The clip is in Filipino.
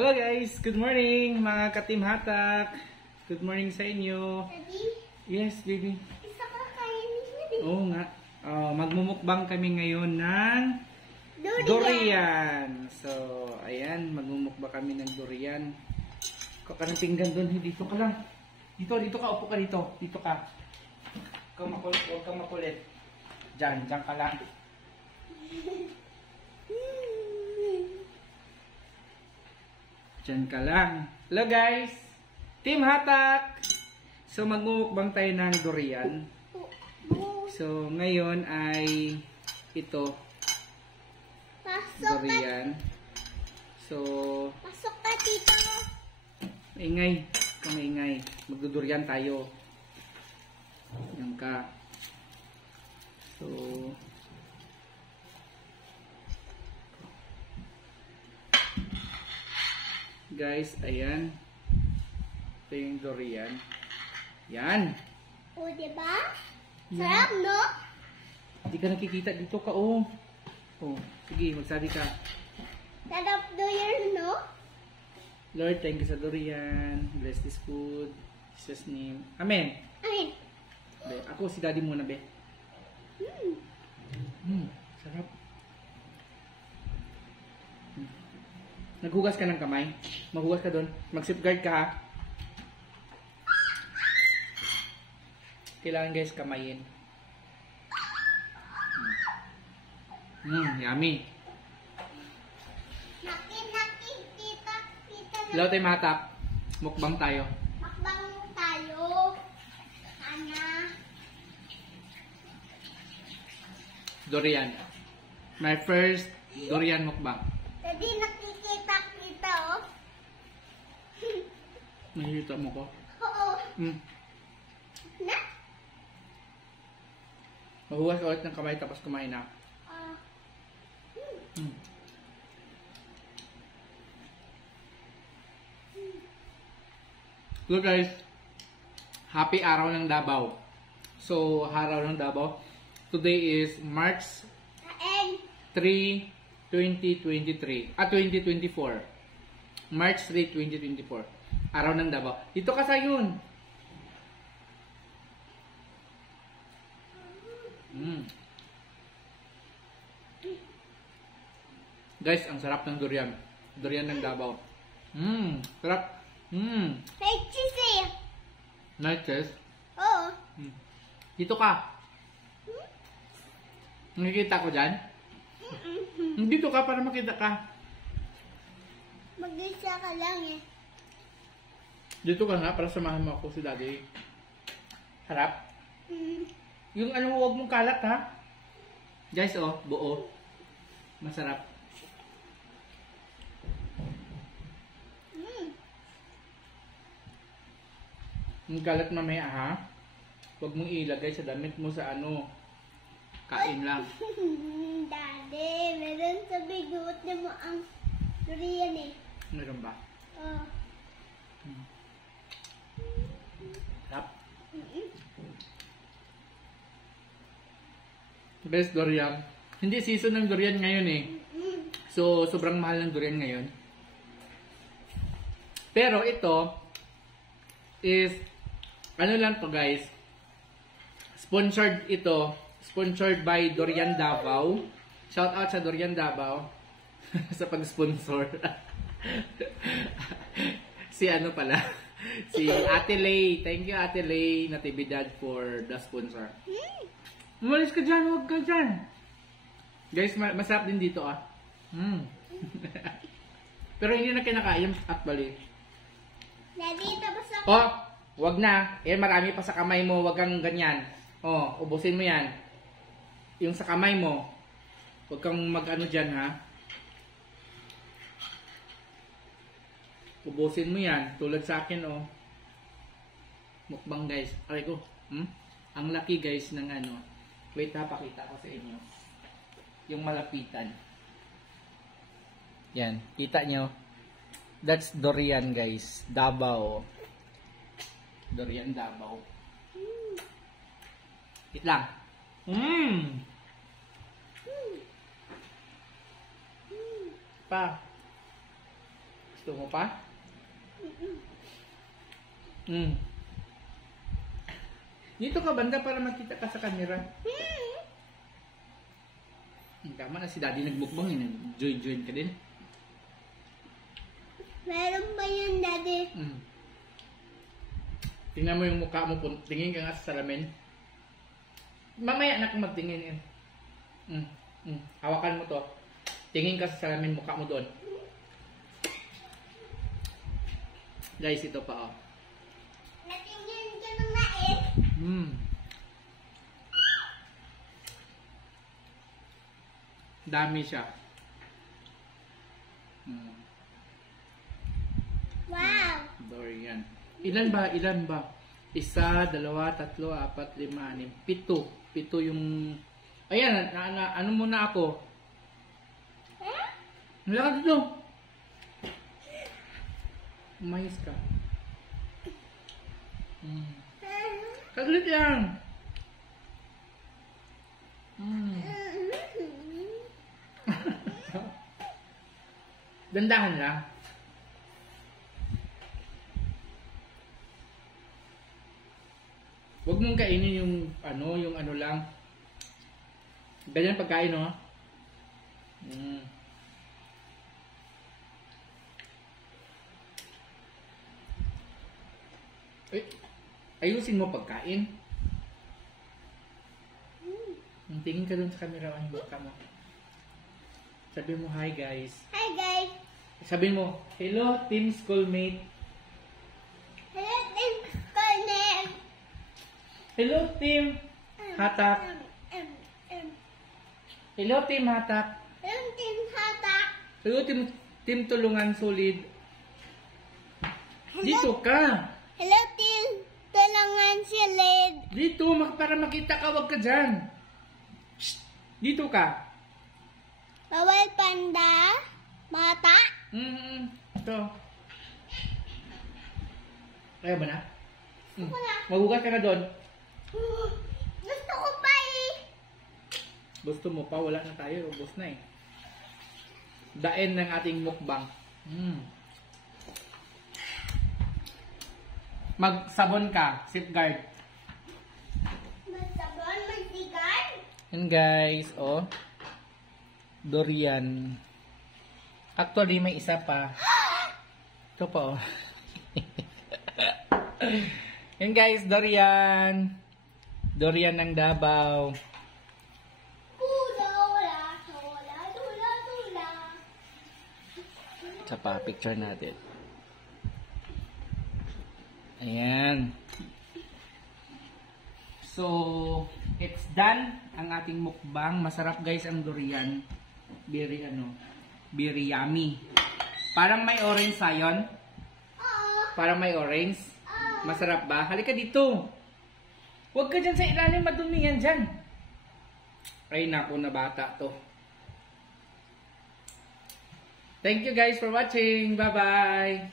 Hello guys, good morning mga ka-Team Hatak. Good morning sa inyo. Daddy? Yes, baby. Isa ka kaya ni Daddy. Oo nga. Magmumukbang kami ngayon ng durian. So, ayan, magmumukbang kami ng durian. Kanang pinggan doon, dito ka lang. Dito ka, upo ka dito. Dito ka. Huwag kang makulit. Diyan ka lang. Diyan ka lang. Hello guys! Team Hatak! So magmumukbang tayo ng durian. So ngayon ay ito. Durian. So Pasok ka dito. maingay. Kamaingay. Magdudurian tayo. Yan ka. So guys, ayan. Ito yung durian. Yan. O, diba? Sarap, no? Hindi ka nakikita. Dito ka, oh. Oh, sige, magsabi ka. Sarap doon, no? Lord, thank you sa durian. Bless this food. In Jesus' name. Amen. Amen. Be, ako si daddy muna, be. Sarap. Naghugas ka ng kamay? Maghugas ka doon. Mag-safeguard ka, ha? Kailangan guys kamayin. Yummy. Naki, tita. Hello tayo matap. Mukbang tayo. Makbang tayo. Sana. Durian. My first durian mukbang. Daddy, nakikita, oh. Nakikita mo ko? Oo. Na? Mahuwas ulit ng kamay tapos kumain na. Look guys, happy araw ng Davao. So, araw ng Davao. Today is March 3, 2023. 2024. March 3, 2024. Araw ng Davao. Dito ka sa yun. Guys, ang sarap ng durian. Durian ng Davao. Sarap. Hey, cheesy. Nice taste. Oo. Dito ka. Nakikita ko dyan? Dito ka para makita ka. Mag-isa ka lang, eh. Dito ka nga para samahan mo ako si daddy. Harap. Yung ano, huwag mong kalat, ha? Guys, oh, buo. Masarap. Yung kalat mamaya, ha? Huwag mong ilagay sa damit mo sa ano. Kain lang. Daddy, meron sa bigot na mo ang durian, eh. Meron ba? Oo. Sarap. Best durian. Hindi season ng durian ngayon eh. So, sobrang mahal ng durian ngayon. Pero ito is ano lang to guys. Sponsored ito. Sponsored by Durian Davao. Shout out sa Durian Davao sa pag-sponsor. Si ano pala? Si Ate Lay. Thank you Ate Lay Natividad for the sponsor. Umalis ka dyan, huwag ka dyan. Guys, masarap din dito ah. Pero hindi na kinakain actually. Daddy, tapos ako. Oh, wag na. Yan, marami pa sa kamay mo. Wag kang ganyan. Oh, ubusin mo yan. Yung sa kamay mo. Wag kang mag-ano dyan ha. Ubusin mo yan. Tulad sa akin oh. Mukbang guys. Aray ko. Ang laki guys ng ano. Wait ha, pakita ko sa inyo. Yung malapitan. Yan. Kita nyo. That's durian guys. Davao. Durian Davao. Wait lang. Pa. Gusto mo pa? Mm. Dito ka banda para makita ka sa camera. Tama na si Daddy nagmukbang. Nag-join ka din. Meron ba yun, Daddy? Tingnan mo yung mukha mo. Tingin ka nga sa salamin. Mamaya na kang magtingin. Hawakan mo to. Tingin ka sa salamin, mukha mo doon. Guys, ito pa oh. Natingin ka ng mais. Dami siya. Wow. Dorian. Ilan ba? 1, 2, 3, 4, 5, 6, 7. 7 yung... Ayan, ano muna ako? Wala ka dito. Umayos ka. Saglit lang. Dandahan lang. Huwag mong kainin yung ano lang. Ganyan pagkain, no? Ayusin mo pagkain. Tingin ka dun sa camera, ang mukha mo. Sabi mo, hi guys. Hi guys. Sabi mo, hello team schoolmate. Hello, team schoolmate. Hello team hatak. Hello team hatak. Hello, team hatak. Hello team tulungan solid. Dito ka. Hello, team tulungan solid. Dito, para makita ka, wag ka dyan. Shh. Dito ka. Bawal panda. Mata. Ito. Kaya ba na? Wala. Magugat ka na doon. Gusto ko pa eh. Gusto mo pa? Wala na tayo. Ubus na eh. The end ng ating mukbang. Magsabon ka. Safeguard. Magsabon, magsigan. And guys, oh. Durian. Actually, may isa pa. Ito pa, oh. Yan guys, durian. Durian ng Davao. Sa pa, picture natin. Ayan. So, it's done ang ating mukbang. Masarap guys ang durian. Very yummy. Parang may orange sayon. Parang may orange. Masarap ba? Halika dito. Huwag ka dyan sa ilalim, madumi yan dyan. Ay naku, na bata to. Thank you guys for watching. Bye-bye.